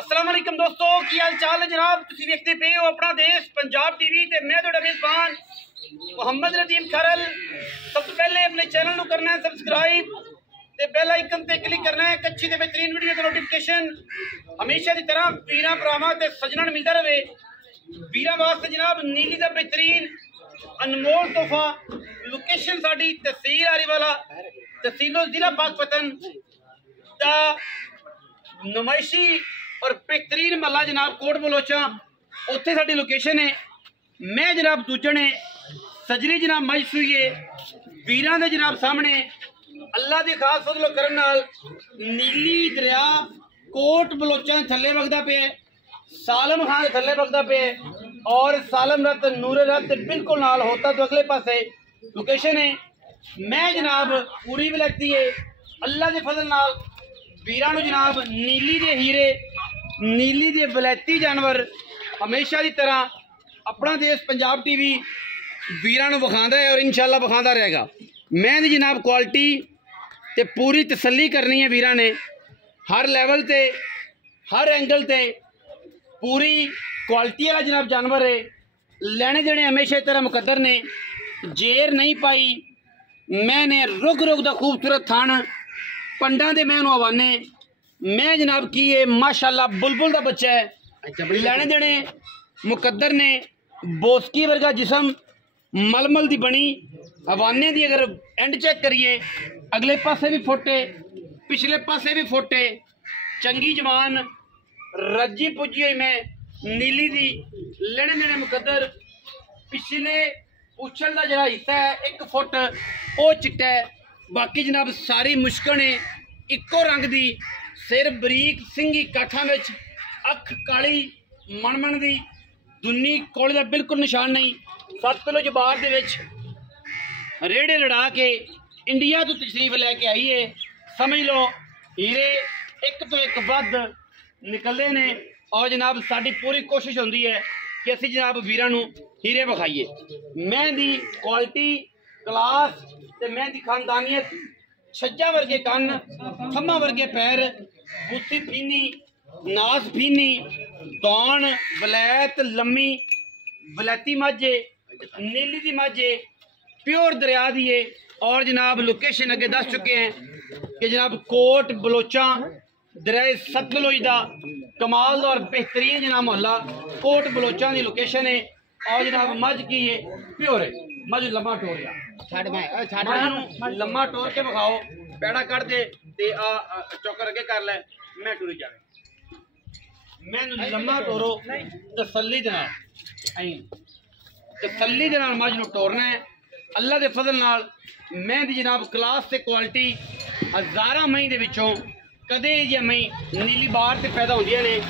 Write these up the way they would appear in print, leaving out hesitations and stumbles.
अस्सलाम वालेकुम दोस्तों, की हाल चाल है जनाब। तुसी देखते पे हो अपना देश पंजाब टीवी ते मैं तुहाडा मेज़बान मोहम्मद नदीम खरल। सब तो पहले अपने चैनल को करना है सब्सक्राइब ते बेल आइकन ते क्लिक करना है। अच्छी ते बेहतरीन वीडियो का नोटिफिकेशन हमेशा की तरह वीरां भरावां ते सज्जणां मिलता रहे। वीरां वास्ते जनाब नीली दा बेहतरीन अनमोल तोहफा। लोकेशन साडी तहसील आरीवाला, तहसीलो जिला पाकपतन दा नुमाइशी और बेहतरीन महला जनाब कोट बलोचा, उत्थे साडी लोकेशन है। मैं जनाब दूजने सजरी जनाब मज सुईए वीरां दे जनाब सामने अल्लाह दी खास फजलो करम नाल नीली दरिया कोट बलोचा थल्ले वगदा पे, सालम खान थल्ले वगदा पे और सालम रत नूरे रत बिल्कुल नाल होता तो अगले पासे लोकेशन है। मैं जनाब पूरी वलैती है अल्लाह के फजल नाल वीरां नूं जनाब नीली दे हीरे, नीली दे वलैती जानवर हमेशा की तरह अपना देश पंजाब टीवी वीरां नूं विखांदा है और इंशाअल्लाह विखांदा रहेगा। मैं दी जनाब क्वालिटी ते पूरी तसल्ली करनी है। वीरां ने हर लैवल ते हर एंगल ते पूरी क्वालिटी वाला जनाब जानवर है। लेने देने हमेशा इस तरह मुकद्दर ने, जेर नहीं पाई। मैंने रुक रुक दा खूबसूरत थान पंडा दे मैं हवाने। मैं जनाब की है माशाल्लाह बुलबुल का बच्चा है। लेने देने मुकद्दर ने, बोसकी वर्गा जिसम मलमल दी बनी हवाने दी। अगर एंड चेक करिए अगले पासे भी फोटे, पिछले पासे भी फोटे, चंगी जवान रजी पुजी हुई मैं नीली दी। लेने देने मुकद्दर पिछले उछल का जरा हिस्सा है 1 फुट वो चिट्टा है। बाकी जनाब सारी मुश्कन है इको रंग दी, सिर बरीक सिंगी काठा में, अख काली मनमन दी, दुन्नी कोले का बिल्कुल निशान नहीं। 7 किलो जबार दे विच रेड़े लड़ा के इंडिया तो तशरीफ लैके आई है। समझ लो हीरे एक तो एक वध निकलते ने और जनाब साड़ी पूरी कोशिश होती है कि असी जनाब वीरां नूं हीरे विखाइए। मैं दी क्वालिटी क्लास ते मैं दी खानदानियत, छज्जा वर्गे कन, थम्मा वर्गे पैर, गुत्थी फीनी, नास फीनी, दौन वलैत लम्मी वलैती माझे, नीली दी माझे प्योर दरिया दी है। और जनाब लोकेशन अगे दस चुके हैं कि जनाब कोट बलोचा दरिया सतलुज दा कमाल और बेहतरीन जनाब मोहल्ला कोट बलोचा की लोकेशन है। और जनाब मझ की है प्योर है, मझ लम्मा टोर लम्मा टोर के विखाओ, पैड़ा कर दे ते चौकर अगे कर ले, मैं टुरी जावे। मैं लम्मा टोरो तसल्ली दे नाल मझ नूं टोरना है अल्लाह के फजल नाल। मैं दी जनाब क्लास ते क्वालिटी हज़ारां मई दे विचों कदे ये मई नीली बार से पैदा होंदियां ने।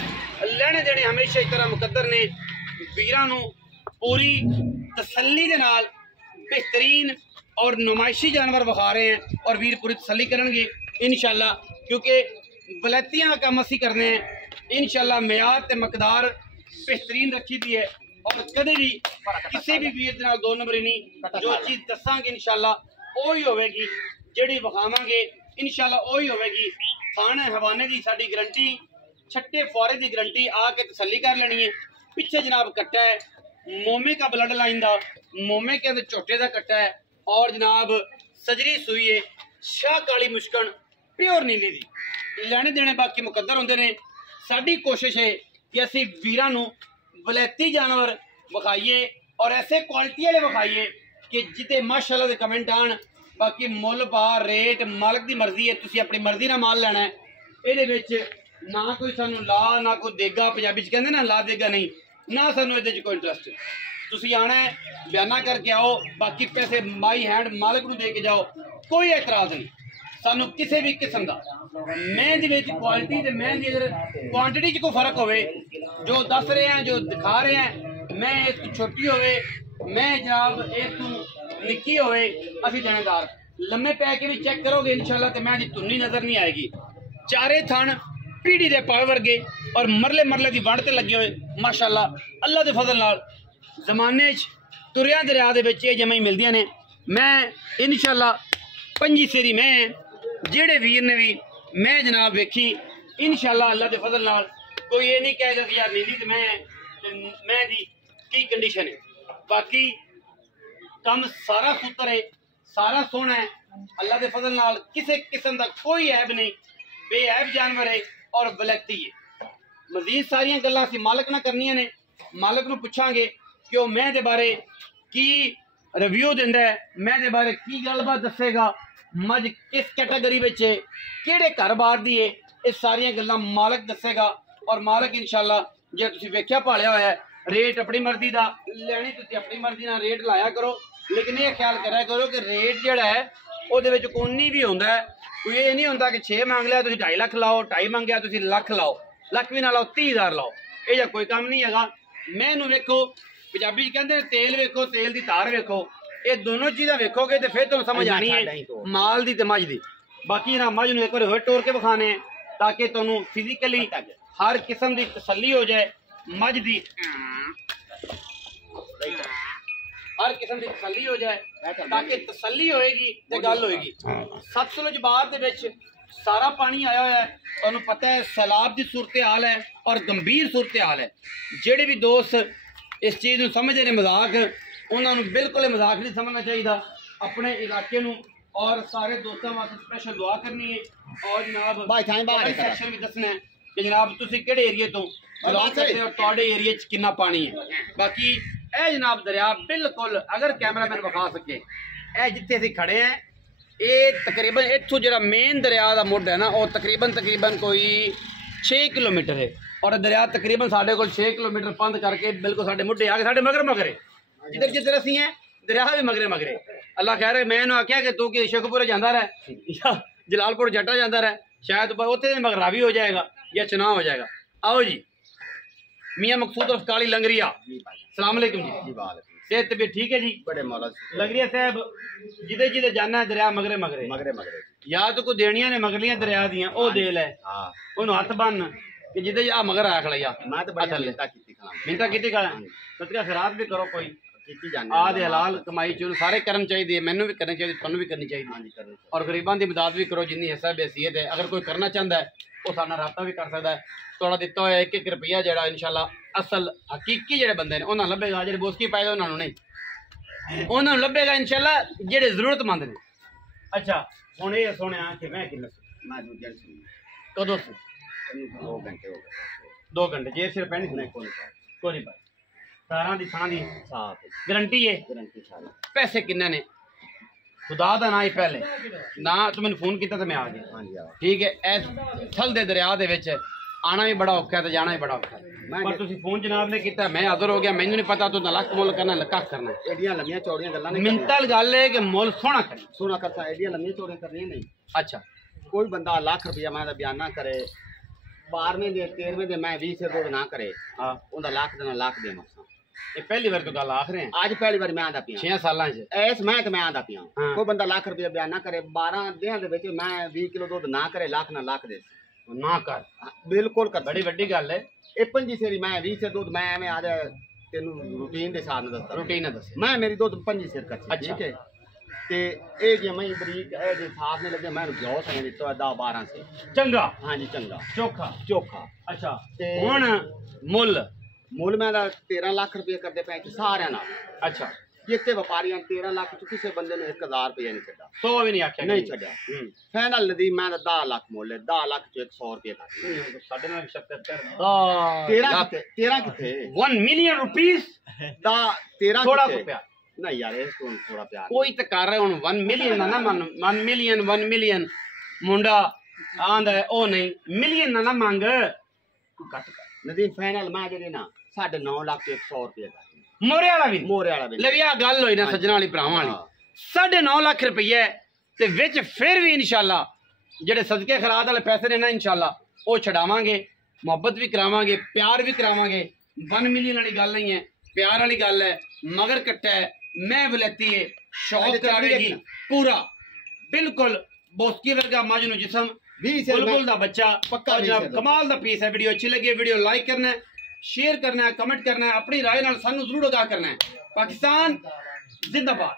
लेने देने हमेशा इस तरह मुकद्दर ने वीरां नूं पूरी तसल्ली दे नाल बेहतरीन और नुमाइशी जानवर विखा रहे हैं और वीर पूरी तसल्ली करेंगे इंशाअल्लाह, क्योंकि वलैतियां का काम असी करने हैं। इंशाअल्लाह मेयार ते मकदार बेहतरीन रखी दी है और कदे भी किसी भी वीर दे नाल दो नंबरी नहीं। जो चीज़ दसांगे इंशाअल्लाह ओही होवेगी, जिहड़ी विखावांगे इंशाअल्लाह ओही होवेगी। खाने हवाने की साड़ी गारंटी, छट्टे फुआरे की गारंटी, आके तसल्ली कर लेनी है। पिछे जनाब कट्टा है मोमे का ब्लड लाइन का, मोमे के अंदर छोटे का कट्टा है और जनाब सजरी सुई है शाह काली मुश्कन प्योर नीली दी। लेने देने बाकी मुकद्दर होंदे ने। साडी कोशिश है कि असी वीरां नूं वलैती जानवर विखाइए और ऐसे क्वालिटी वाले विखाइए कि जिते माशाअल्लाह दे कमेंट आन। बाकी मुल पा रेट मालक की मर्जी है, तुसी अपनी मर्जी ना माल लेना है। ये ना कोई सानू ला ना कोई देगा, पंजाबी कहते ना ला देगा नहीं ना, सानू ये कोई इंटरस्ट। तुसी आना है बयाना करके आओ, बाकी पैसे माई हैंड मालक नूं दे के जाओ, कोई एतराज नहीं सानू किसी भी किस्म का। मैं दी क्वालिटी ते मैं दी अगर क्वांटिटी च कोई फर्क होवे, जो दस रहे हैं जो दिखा रहे हैं, मैं इस छोटी होवे मैं जनाब इस निक्की होवे, असी देनेदार लम्बे पै के भी चेक करोगे इंशाअल्लाह तो मैं दी तुन्नी नजर नहीं आएगी। चारे थान पीढ़ी दे पावे वर्गे और मरले मरले की वंड ते लगे हुए माशाअल्लाह अल्लाह के फजल नाल जमाने तुरिया दरिया दे विच जमा ही मिलदियां ने। मैं इंशाअल्लाह 5 सेरी मैं जेड़े वीर ने भी मैं जनाब वेखी इंशाअल्लाह अल्लाह के फजल नाल कोई ये नहीं कहेगा कि यार नीली तो मैं दी की कंडीशन है। बाकी कम सारा सूत्र है, सारा सोहना है, अल्लाह के फजल नाल किसी किस्म का कोई ऐब नहीं, बेऐब जानवर है और बलैती है। मजीद सारिया गल्लां असीं मालक ना करनियां ने, मालक नूं पुछांगे कि वह मैं दे बारे की रिव्यू दिंदा है, मैं दे बारे की गलबात दसेगा, मज किस कैटेगरी विच है, किहड़े घर बार दी है, ये सारिया गल्लां मालक दसेगा। और मालक इंशाअल्लाह जे तुसीं वेख्या भालिया होया रेट अपनी मर्जी का लैनी, तुसीं अपनी मर्जी नाल रेट लाया करो, लेकिन ये ख्याल करा करो कि रेट जिहड़ा है उहदे विच कोनी भी होंदा है। कोई ये नहीं होंदा कि 6 मांग लिया तुसीं 2.5 लाख लाओ, 2.5 मंगया तुसीं लाख लाओ, लाख भी ना लाओ 30,000 लाओ, ये जिहा कोई काम नहीं हैगा। मैनू वेखो पंजाबी कहते तेल वेखो, तेल की तार वेखो, ये दोनों चीज़ां वेखोगे तो फिर तुहानूं समझ आनी है माल दी ते मझ दी। बाकी ना मझ नूं एक बार होर टोर के विखाने ताकि तुहानूं फिजिकली हर किस्म की तसल्ली हो जाए, मझ दी हर किस्म की तसल्ली हो जाए, ताकि तसल्ली होएगी तो गल होएगी। सतलुज बार दे विच सारा पानी आया हुआ है, तुहानूं पता है सैलाब की सूरत हाल है और गंभीर सूरत हाल है। जेडे भी दोस्त इस चीज़ को समझते हैं मजाक, उन्होंने बिल्कुल मजाक नहीं समझना चाहिए। अपने इलाके नूं और सारे दोस्तों वास्ते स्पेशल दुआ करनी है और जनाब सैक्शन भी दसना है कि जनाब तुसीं किहड़े एरिए तो बिलोंग करते हो और तुहाडे एरिए च कितना पानी है। बाकी ए जनाब दरिया बिल्कुल अगर कैमरामैन विखा सके, ए जिथे असीं खड़े हैं ये तकरीबन इत्थों जिहड़ा मेन दरिया का मुड है ना वो तकरीबन कोई 6 किलोमीटर है और दरिया तकरीबन साढ़े को 6 किलोमीटर पंध करके बिल्कुल साढ़े मुड्ढे आके साढ़े मगरे जिधर जिधर असीं हैं दरिया भी मगरे। अल्लाह खैर है, मैं आख्या कि तू कि शेखपुर जाता रह या जलालपुर जट्टा जाता रह, शायद उत्थे मगरा भी हो जाएगा या चुनाव हो जाएगा। आओ जी मियाँ मकसूद काली लंगरिया, सलाम अलैकुम जी, सेहत तबीयत ठीक है जी? बड़े मौला लंगरिया साहब जिदे जिदे जाना है दरिया मगरे या तो कोई देनियां ने मगरलियां दरिया दियां ओ दे लै, ओनू हथ बन कि जिदे आ मगर आ खड़िया मिन्नतां कीती सदका खैरात भी करो कोई आदे हलाल कमाई चुन सारे करन चाहिए, मैनू भी करनी चाहिए, तुहानू भी करनी चाहिए और गरीबां दी मदद भी करो जिन्नी हिस्सा हैसियत है। अगर कोई करना चाहता है वो साडे नाल राबता भी कर सकता है। थोड़ा दिता होया 1-1 रुपया जिहड़ा इंशाअल्लाह असल हकीकी जिहड़े बंदे ने उन्हां लभेगा, जिहड़े बोसकी पाए उन्हां नूं नहीं, उन्हां नूं लभेगा इंशाअल्लाह जिहड़े जरूरतमंद ने। अच्छा हुण ये सुणिया कि मैं किन्ने कदों से 2 घंटे जेर सिर पैनी सुने कोई नहीं पाई सारा दी थां दी गारंटी है, पैसे किन्ने ने खुदा दा ना ही पहले ना तो मैंने फोन किया तो मैं आ गया, ठीक है। इस थल दे दरिया दे विच आना भी बड़ा औखा है तो जाना भी बड़ा औखा है, पर तुसीं फोन जनाब ने किया मैं हाज़र हो गया, मैनू नहीं पता तो लख मुल करना कख करना, एडियां लम्मियां चौड़ियां गल्लां नहीं, मिंटल गल है कि मुल सोहना करे, सोहना करता एडियां लम्मियां चौड़ियां करनियां नहीं। अच्छा कोई बंदा लाख रुपया मैं बयान ना करे 12वें दे 13वें दे मैं 20 रोड ना करे, हाँ उनका लाख देना लाख देना, ये पहली बार तो गल आख रहे हैं, आज पहली बार मैं आंदा पिया 6 साल इस मैं आंदा पिया। कोई बंदा लाख रुपया बयान ना करे 12 दिन दे विच मैं 20 किलो दूध ना करे लाख ना लाख दे ना कर, बिल्कुल कर बड़ी वड्डी गल है। ये 25 सेरी मैं 20 सेर दूध मैं एवं आज तेन रूटीन के हिसाब से दसदा, रूटीन है दस मैं मेरी दूध 25 सेर कर, ठीक है। ते ए जे मैं बरीक ए जे साफ नहीं लगे मैं जो सने दित्ता 10-12 से चंगा, हाँ जी चंगा चोखा। अच्छा हुण मुल मैं 13 लाख रुपये करते पे सारे ना। अच्छा जितने व्यापारी 13 लाख तो किसी बंदे ने 1000 रुपया नहीं छड़ा, 100 भी नहीं आख्या नहीं छड़ा, फाइनल नदी मैं 10 लाख मोल 10 लाख चो 100 रुपये साढ़े नाल 13 किथे 1 मिलियन रुपीस 13 थोड़ा रुपया नहीं यार इसको थोड़ा प्यार कोई तो कर रहे हुन 1 मिलियन ना मन 1 मिलियन मुंडा आंदा है ओ नहीं मिलियन ना मांग तू कट कर नदी फाइनल मैं जेडी ना 9.5 लाख 100 रुपये मोरे वाला भी लविया गल होई ना सज्जना वाली भरावां वाली 9.5 लाख रुपये ते विच फिर भी इंशाअल्लाह जेडे सदके खैरात वाले पैसे ने ना इंशाअल्लाह वो छड़ावांगे, मोहब्बत भी करावांगे, प्यार भी करावांगे। 1 मिलियन वाली गल नहीं है, प्यार वाली गल है, मगर कट्टा है मैं बलैती है शौक करावेगी पूरा बिल्कुल बोस्की वर्गा मजनू जिसम बुलबुल दा बच्चा पक्का कमाल दा पीस है। वीडियो अच्छी लगी वीडियो लाइक करना है, शेयर करना है, कमेंट करना है, अपनी राय नाल सानू जरूर आगाह करना है। पाकिस्तान जिंदाबाद।